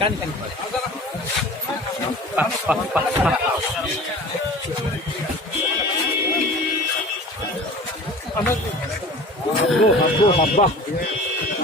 కానీ కానీ అబ్బో అబ్బో అబ్బా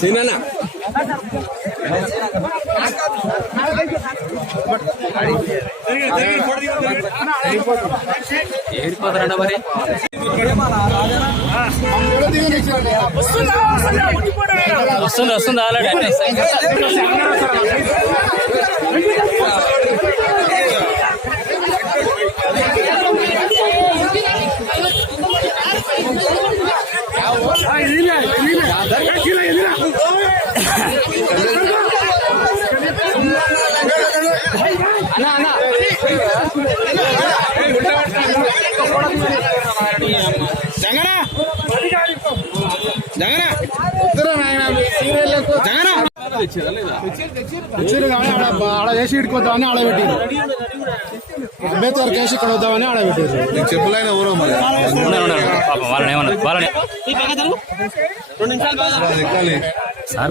సినా ఏడిపోతారంట మరి? వస్తుంది వస్తుంది ఆల్రెడీ. తెచ్చిరు కానీ ఆడ వేసి ఇడుకొద్దామని ఆడ పెట్టిరు అంబేద్కర్ కేసు ఇక్కడ వద్దామని ఆడ పెట్టిరు చెప్పులైన ఊరో మరి. పాపం వాళ్ళని ఏమన్నా వాళ్ళని ఎక్కాలి. సార్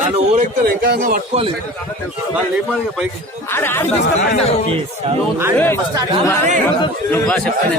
వాళ్ళు ఊరెక్తారు ఇంకా ఇంకా పట్టుకోవాలి వాళ్ళు లేపాలి పైకి నువ్వు బాగా చెప్తాను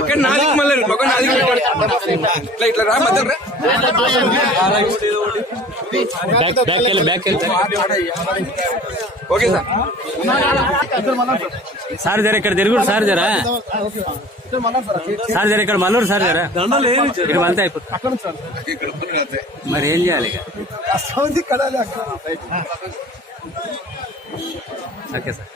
ఇక్కడ నాలుగు మళ్ళీ ఒక నాలుగు ఇట్లా ఇట్లా రా మధ్య రా. బ్యాక్ బ్యాక్ వెళ్ళి బ్యాక్ వెళ్ళి ఓకే సార్. సార్ జర ఇక్కడ తిరుగుడు సార్ జరా. సార్ జర ఇక్కడ మల్లూరు సార్ జరా ఇక్కడ అంతే అయిపోతుంది. మరి ఏం చేయాలి ఇక? Okay sir.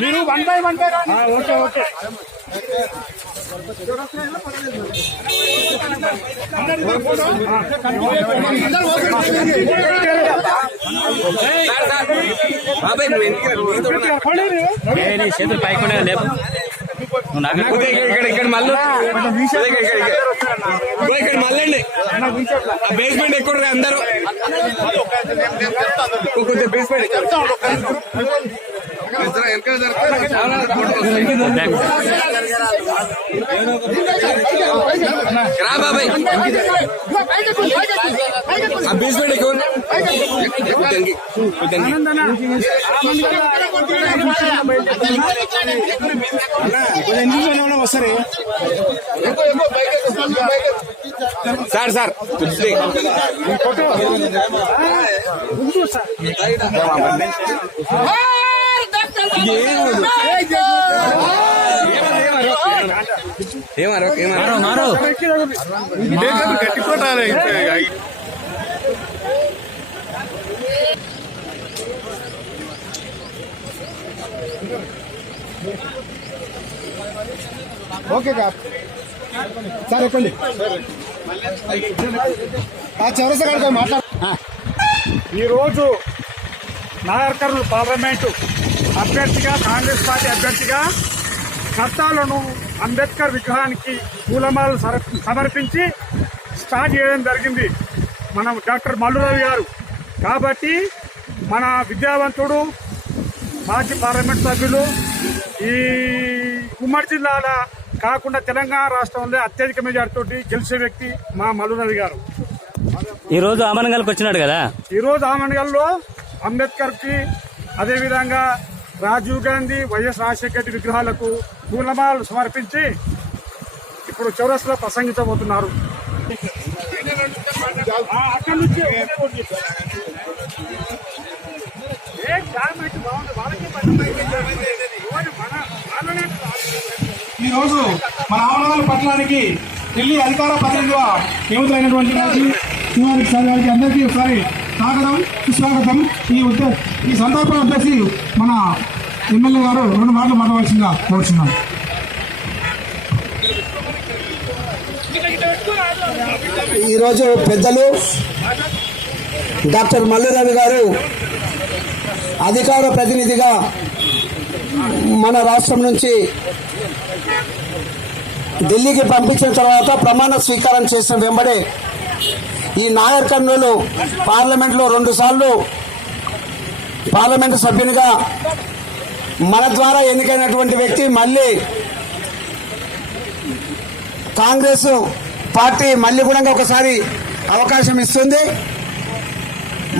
మీరు one by one by okay okay చేతులు పైకుండా నాకు ఇక్కడ ఇక్కడ మళ్ళీ ఇక్కడ మళ్ళండి బేస్మెంట్ ఎక్కువ అందరూ కొంచెం బేస్మెంట్. రా బాబాయ్ ఆ వస్తారు సార్ సార్ ఏమారో మారు ఓకే కాదు సార్ ఎక్కండి ఆ. మాట్లాడు ఈరోజు నాగర్కర్నూలు పార్లమెంటు అభ్యర్థిగా కాంగ్రెస్ పార్టీ అభ్యర్థిగా చట్టాలను అంబేద్కర్ విగ్రహానికి పూలమాలలు సర- సమర్పించి స్టార్ట్ చేయడం జరిగింది. మన డాక్టర్ మల్లురవి గారు. కాబట్టి మన విద్యావంతుడు మాజీ పార్లమెంట్ సభ్యులు ఈ ఉమ్మడి జిల్లాల కాకుండా తెలంగాణ రాష్ట్రంలో అత్యధిక మెజార్టీతోటి గెలిచే వ్యక్తి మా మల్లురవి గారు. ఈ రోజు అమనంగల్కి వచ్చినాడు కదా? ఈ రోజు ఆమనగల్లో అంబేద్కర్కి అదేవిధంగా రాజీవ్ గాంధీ వైఎస్ రాజశేఖర రెడ్డి విగ్రహాలకు పూలమాలలు సమర్పించి ఇప్పుడు చౌరస్లో ప్రసంగించబోతున్నారు. ఆ, అక్కడి నుంచి ఒకటే మన- వాళ్ళనే పట్టణానికి ఢిల్లీ అధికార ప్రతినిధిగా నియమితులైనటువంటి గారికి శ్రీవారికి సార్ గారికి అందరికీ ఒకసారి స్వాగతం సుస్వాగతం. ఈ ఉద్ద ఈ సందర్భం వచ్చేసి మన ఎమ్మెల్యే గారు రెండు మాటలు మాట్లాడవలసిందిగా కోరుచున్నాం. ఈరోజు పెద్దలు డాక్టర్ మల్లురవి గారు అధికార ప్రతినిధిగా మన రాష్ట్రం నుంచి ఢిల్లీకి పంపించిన తర్వాత ప్రమాణ స్వీకారం చేసిన వెంబడే ఈ నాయర్ కర్నూలు పార్లమెంట్లో రెండుసార్లు పార్లమెంటు సభ్యునిగా మన ద్వారా ఎన్నికైనటువంటి వ్యక్తి మళ్ళీ కాంగ్రెస్ పార్టీ మళ్ళీ కూడా ఒకసారి అవకాశం ఇస్తుంది.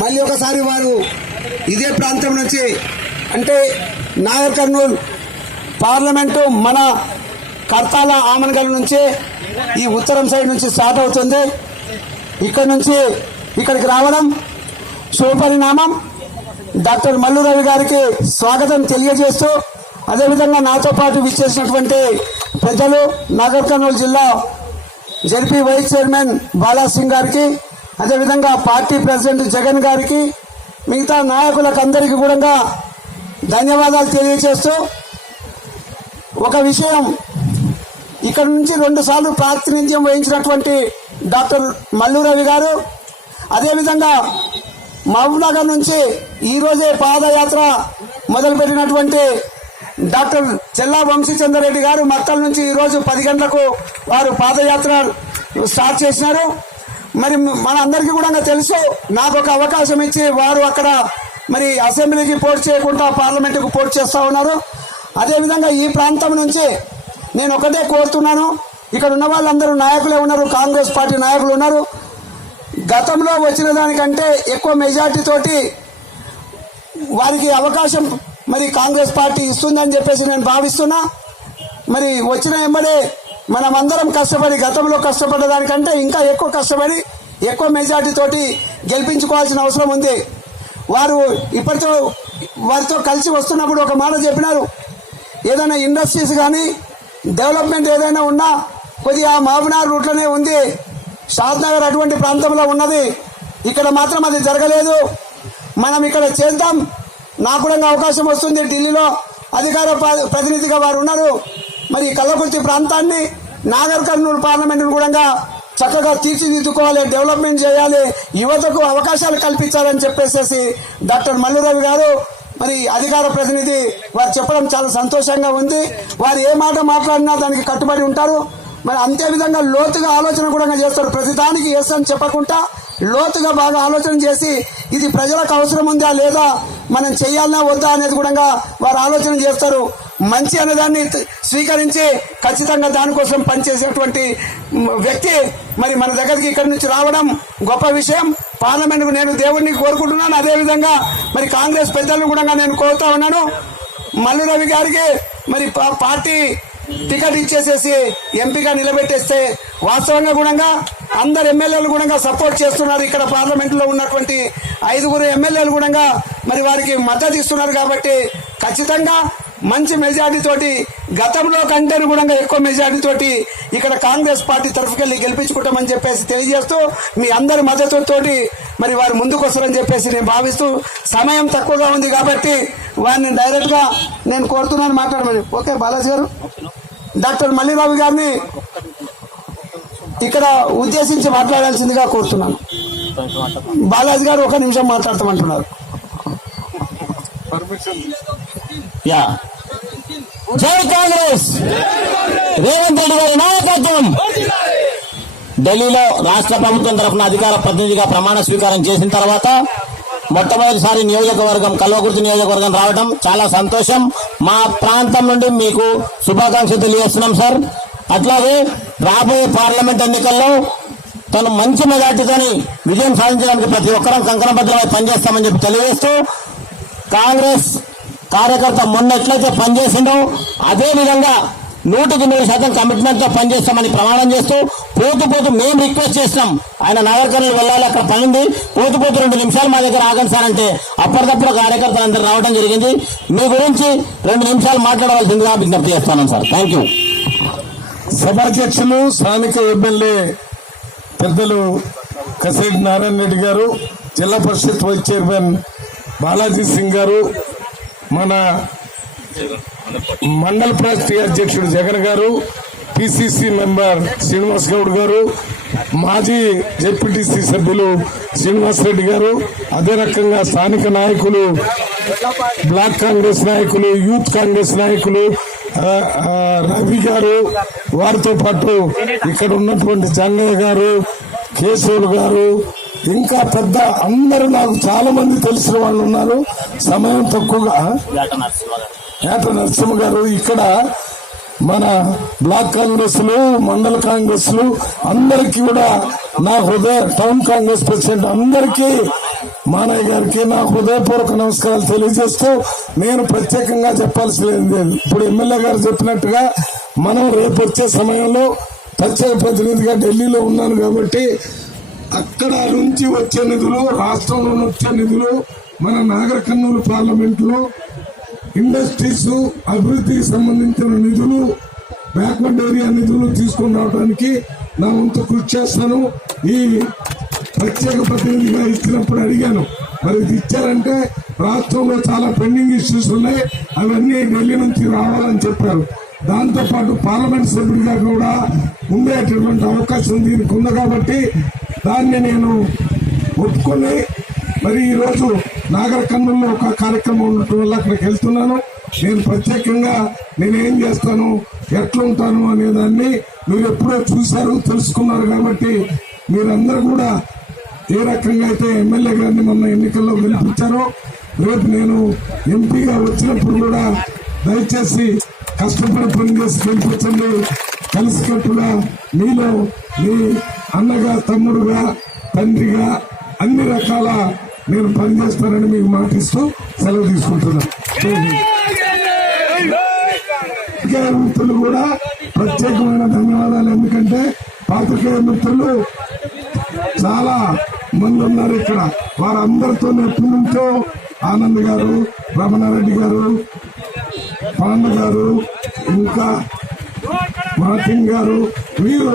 మళ్ళీ ఒకసారి వారు ఇదే ప్రాంతం నుంచి అంటే నాగర్ కర్నూలు పార్లమెంటు మన కర్తాల ఆమనగల్ నుంచి ఈ ఉత్తరం సైడ్ నుంచి స్టార్ట్ అవుతుంది. ఇక్కడ నుంచి ఇక్కడికి రావడం శుభపరిణామం డాక్టర్ మల్లురవి గారికి స్వాగతం తెలియజేస్తూ అదేవిధంగా నాతో పాటు విచ్చేసినటువంటి ప్రజలు నాగర్ కర్నూలు జిల్లా జడ్పీ వైస్ చైర్మన్ బాలాసింగ్ గారికి అదేవిధంగా పార్టీ ప్రెసిడెంట్ జగన్ గారికి మిగతా నాయకులకు అందరికీ కూడా ధన్యవాదాలు తెలియజేస్తూ ఒక విషయం ఇక్కడ నుంచి రెండు సార్లు ప్రాతినిధ్యం వహించినటువంటి డాక్టర్ మల్లురవి గారు అదేవిధంగా మహబూబ్నగర్ నుంచి ఈరోజే పాదయాత్ర మొదలుపెట్టినటువంటి డాక్టర్ చెల్లా వంశీచంద్రరెడ్డి గారు మక్కల నుంచి ఈరోజు పది గంటలకు వారు పాదయాత్ర స్టార్ట్ చేసినారు. మరి మన అందరికీ కూడా తెలుసు నాకు ఒక అవకాశం ఇచ్చి వారు అక్కడ మరి అసెంబ్లీకి పోటీ చేయకుండా పార్లమెంటుకు పోటీ చేస్తూ ఉన్నారు. అదేవిధంగా ఈ ప్రాంతం నుంచి నేను ఒకటే కోరుతున్నాను ఇక్కడ ఉన్న వాళ్ళందరూ నాయకులే ఉన్నారు కాంగ్రెస్ పార్టీ నాయకులు ఉన్నారు. గతంలో వచ్చిన దానికంటే ఎక్కువ మెజార్టీ తోటి వారికి అవకాశం మరి కాంగ్రెస్ పార్టీ ఇస్తుందని చెప్పేసి నేను భావిస్తున్నా. మరి వచ్చిన వెంబడే మనమందరం కష్టపడి గతంలో కష్టపడ్డ దానికంటే ఇంకా ఎక్కువ కష్టపడి ఎక్కువ మెజార్టీ తోటి గెలిపించుకోవాల్సిన అవసరం ఉంది. వారు ఇప్పటితో వారితో కలిసి వస్తున్నప్పుడు ఒక మాట చెప్పినారు. ఏదైనా ఇండస్ట్రీస్ కానీ డెవలప్మెంట్ ఏదైనా ఉన్నా కొద్దిగా మాబునార్ రూట్లోనే ఉంది. షాద్ నగర్ అటువంటి ప్రాంతంలో ఉన్నది. ఇక్కడ మాత్రం అది జరగలేదు. మనం ఇక్కడ చేద్దాం. నాకు కూడా అవకాశం వస్తుంది ఢిల్లీలో. అధికార ప్రతినిధిగా వారు ఉన్నారు. మరి ఈ కల్లకుర్తి ప్రాంతాన్ని నాగర్ కర్నూలు పార్లమెంటును కూడా చక్కగా తీర్చిదిద్దుకోవాలి డెవలప్మెంట్ చేయాలి యువతకు అవకాశాలు కల్పించాలని చెప్పేసి డాక్టర్ మల్లురవి గారు మరి అధికార ప్రతినిధి వారు చెప్పడం చాలా సంతోషంగా ఉంది. వారు ఏ మాట మాట్లాడినా దానికి కట్టుబడి ఉంటారు. మరి అంతే విధంగా లోతుగా ఆలోచన కూడా చేస్తారు. ప్రతిదానికి ఎస్ అని చెప్పకుండా లోతుగా బాగా ఆలోచన చేసి ఇది ప్రజలకు అవసరం ఉందా లేదా మనం చెయ్యాలనా వద్దా అనేది కూడా వారు ఆలోచన చేస్తారు. మంచి అనేదాన్ని స్వీకరించి ఖచ్చితంగా దానికోసం పనిచేసేటువంటి వ్యక్తి మరి మన దగ్గరికి ఇక్కడి నుంచి రావడం గొప్ప విషయం. పార్లమెంట్కు నేను దేవుడిని కోరుకుంటున్నాను. అదేవిధంగా మరి కాంగ్రెస్ పెద్దలను కూడా నేను కోరుతా ఉన్నాను. మల్లు రవి గారికి మరి పార్టీ టికెట్ ఇచ్చేసేసి ఎంపీగా నిలబెట్టేస్తే వాస్తవంగా కూడా అందరు ఎమ్మెల్యేలు కూడా సపోర్ట్ చేస్తున్నారు. ఇక్కడ పార్లమెంట్లో ఉన్నటువంటి ఐదుగురు ఎమ్మెల్యేలు కూడా మరి వారికి మద్దతు ఇస్తున్నారు కాబట్టి ఖచ్చితంగా మంచి మెజార్టీ తోటి గతంలో కంటే కూడా ఎక్కువ మెజార్టీ తోటి ఇక్కడ కాంగ్రెస్ పార్టీ తరఫుకెళ్ళి గెలిపించుకుంటామని చెప్పేసి తెలియజేస్తూ మీ అందరి మద్దతుతోటి మరి వారు ముందుకు వస్తారని చెప్పేసి నేను భావిస్తూ సమయం తక్కువగా ఉంది కాబట్టి వారిని డైరెక్ట్గా నేను కోరుతున్నాను మాట్లాడమని. ఓకే బాలాజీ గారు. డాక్టర్ మల్లిరావు గారిని ఇక్కడ ఉద్దేశించి మాట్లాడాల్సిందిగా కోరుతున్నాను. బాలాజీ గారు ఒక నిమిషం మాట్లాడతామంటున్నారు. యా. జై కాంగ్రెస్! రేవంత్ రెడ్డి గారి నాయకత్వం! ఢిల్లీలో రాష్ట్ర ప్రభుత్వం తరఫున అధికార ప్రతినిధిగా ప్రమాణ స్వీకారం చేసిన తర్వాత మొట్టమొదటిసారి నియోజకవర్గం కల్వకుర్తి నియోజకవర్గం రావడం చాలా సంతోషం. మా ప్రాంతం నుండి మీకు శుభాకాంక్షలు తెలియజేస్తున్నాం సార్. అట్లాగే రాబోయే పార్లమెంట్ ఎన్నికల్లో తను మంచి మెజార్టీతోని విజయం సాధించడానికి ప్రతి ఒక్కరం కంకణబద్ధమై పనిచేస్తామని చెప్పి తెలియజేస్తూ కాంగ్రెస్ కార్యకర్త మొన్న ఎట్లయితే పనిచేసిండో అదేవిధంగా నూటికి నూరు శాతం కమిట్మెంట్తో పనిచేస్తామని ప్రమాణం చేస్తూ పోతు పోతు మేము రిక్వెస్ట్ చేస్తాం ఆయన నగరకర్నూలు వెళ్ళాలి అక్కడ పనింది పోతు పోతు రెండు నిమిషాలు మా దగ్గర ఆగండి సార్ అంటే అప్పటికప్పుడు కార్యకర్తలు అందరూ రావడం జరిగింది. మీ గురించి రెండు నిమిషాలు మాట్లాడవలసిందిగా విజ్ఞప్తి చేస్తున్నాం సార్. థ్యాంక్ యూ సభాధ్యక్షులు స్థానిక ఎమ్మెల్యే పెద్దలు కసిరెడ్డి నారాయణ రెడ్డి గారు జిల్లా పరిషత్ వైస్ చైర్మన్ బాలాజీ సింగ్ గారు మన మండల పార్టీ అధ్యక్షుడు జగన్ గారు పిసిసి మెంబర్ శ్రీనివాస్ గౌడ్ గారు మాజీ జెడ్పీటీసీ సభ్యులు శ్రీనివాస్ రెడ్డి గారు అదే రకంగా స్థానిక నాయకులు బ్లాక్ కాంగ్రెస్ నాయకులు యూత్ కాంగ్రెస్ నాయకులు రవి గారు వారితో పాటు ఇక్కడ ఉన్నటువంటి జంగయ్య గారు కేశవులు గారు ఇంకా పెద్ద అందరూ నాకు చాలా మంది తెలిసిన వాళ్ళు ఉన్నారు. సమయం తక్కువగా. ఏట నరసింహ గారు ఇక్కడ మన బ్లాక్ కాంగ్రెస్లు మండల కాంగ్రెస్లు అందరికీ కూడా నా హృదయ టౌన్ కాంగ్రెస్ ప్రెసిడెంట్ అందరికీ మానయ్య గారికి నా హృదయపూర్వక నమస్కారాలు తెలియజేస్తూ నేను ప్రత్యేకంగా చెప్పాల్సి లేదు ఇప్పుడు ఎమ్మెల్యే గారు చెప్పినట్టుగా మనం రేపు వచ్చే సమయంలో ప్రత్యేక ప్రతినిధిగా ఢిల్లీలో ఉన్నాను కాబట్టి అక్కడ నుంచి వచ్చే నిధులు రాష్ట్రంలో వచ్చే నిధులు మన నాగర కర్నూలు పార్లమెంట్లో ఇండస్ట్రీస్ అభివృద్ధికి సంబంధించిన నిధులు బ్యాక్వర్డ్ ఏరియా నిధులు తీసుకొని రావడానికి నా వంతు కృషి చేస్తాను. ఈ ప్రత్యేక ప్రతినిధిగా ఇచ్చినప్పుడు అడిగాను మరి ఇది ఇచ్చారంటే రాష్ట్రంలో చాలా పెండింగ్ ఇష్యూస్ ఉన్నాయి అవన్నీ ఢిల్లీ నుంచి రావాలని చెప్పారు. దాంతో పాటు పార్లమెంట్ సభ్యుడిగా కూడా ఉండేటటువంటి అవకాశం దీనికి ఉంది కాబట్టి దాన్ని నేను ఒప్పుకొని మరి ఈరోజు నాగర కర్నూలులో ఒక కార్యక్రమం ఉండటం వల్ల అక్కడికి వెళ్తున్నాను. నేను ప్రత్యేకంగా నేనేం చేస్తాను ఎట్లుంటాను అనే దాన్ని మీరు ఎప్పుడో చూశారు తెలుసుకున్నారు కాబట్టి మీరందరూ కూడా ఏ రకంగా అయితే ఎమ్మెల్యే గారిని మొన్న ఎన్నికల్లో గెలిపించారో రేపు నేను ఎంపీగా వచ్చినప్పుడు కూడా దయచేసి కష్టపడి పనిచేసి గెలిపించండి. కలిసికట్టుగా మీలో మీ అన్నగా తమ్ముడుగా తండ్రిగా అన్ని రకాల నేను పనిచేస్తానని మీకు మాటిస్తూ సెలవు తీసుకుంటున్నాను పాత్రికేయ మిత్రులు కూడా ప్రత్యేకమైన ధన్యవాదాలు. ఎందుకంటే పాత్రికేయ మిత్రులు చాలా మంది ఉన్నారు ఇక్కడ. వారందరితో ఎప్పటి ఆనంద్ గారు రమణారెడ్డి గారు పాండ గారు ఇంకా మార్టిన్ గారు వీరు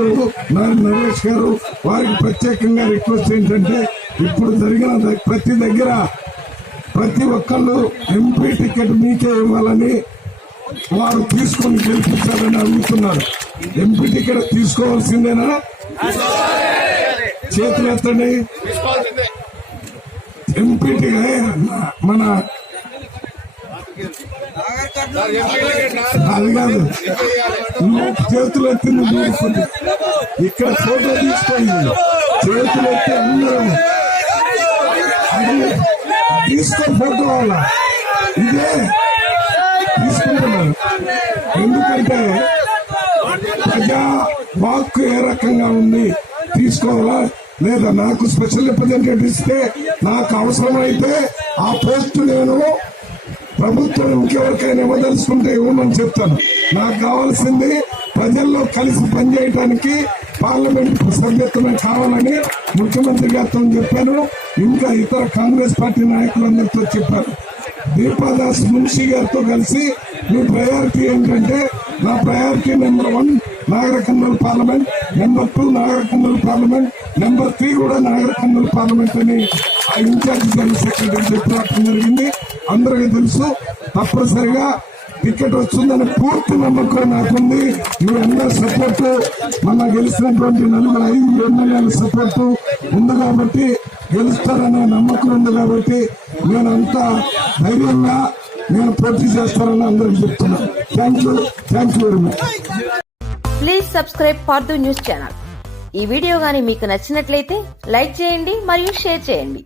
నరేష్ గారు వారికి ప్రత్యేకంగా రిక్వెస్ట్ ఏంటంటే ఇప్పుడు జరిగిన ప్రతి దగ్గర ప్రతి ఒక్కళ్ళు ఎంపీ టికెట్ మీకే ఇవ్వాలని వారు తీసుకొని గెలిపించాలని అడుగుతున్నారు. ఎంపీ టికెట్ తీసుకోవాల్సిందేనా? చేతులు ఎత్తండి ఎంపీ మన అది కాదు. చేతులు ఎత్తింది ఇక్కడ ఫోటో తీసుకోండి. చేతులు ఎత్తి అందరూ అది తీసుకో ఫోటో వల్ల ఇదే తీసుకుంటున్నారు ఎందుకంటే ప్రజా వాక్ ఏ రకంగా ఉంది తీసుకోవాలా? లేదా నాకు స్పెషల్ రిప్రజెంటేటివ్ ఇస్తే నాకు అవసరమైతే ఆ పోస్ట్ నేను ప్రభుత్వం ఇంకెవరికైనా ఇవ్వదలుచుకుంటే ఇవ్వమని చెప్తాను. నాకు కావాల్సింది ప్రజల్లో కలిసి పనిచేయటానికి పార్లమెంట్ సభ్యత్వమే కావాలని ముఖ్యమంత్రి గారితో చెప్పాను. ఇంకా ఇతర కాంగ్రెస్ పార్టీ నాయకులందరితో చెప్పాను. దీపాదాస్ మున్షి గారితో కలిసి మీ ప్రయారిటీ ఏంటంటే నా priority number one Nagarkurnool parliament number two Nagarkurnool parliament number three కూడా నాగర కర్నూలు పార్లమెంట్ అని ఆ ఇన్ఛార్జ్ జనరల్ సెక్రటరీ చెప్పడం జరిగింది. అందరికీ తెలుసు తప్పనిసరిగా టికెట్ వస్తుందని పూర్తి నమ్మకం నాకుంది. మీరందరి సపోర్ట్ మన గెలిచినటువంటి నలుగురు ఐదు ఎమ్మెల్యేల సపోర్ట్ ఉంది కాబట్టి గెలుస్తారనే నమ్మకం ఉంది కాబట్టి నేనంతా ధైర్యంగా నేను పోటీ చేస్తానని అందరికి చెప్తున్నాను thank you thank you very much please subscribe Parthu news channel ఈ వీడియో గాని మీకు నచ్చినట్లయితే లైక్ చేయండి మరియు షేర్ చేయండి.